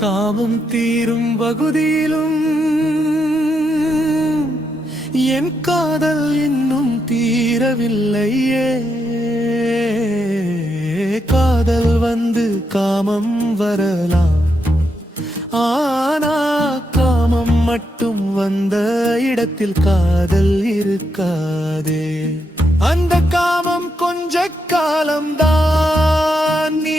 காமம் தீரும் பகுதியிலும் என் காதல் இன்னும் தீரவில்லையே. காதல் வந்து காமம் வரலாம், ஆனா காமம் மட்டும் வந்த இடத்தில் காதல் இருக்காதே. அந்த காமம் கொஞ்ச காலம்தான் நீ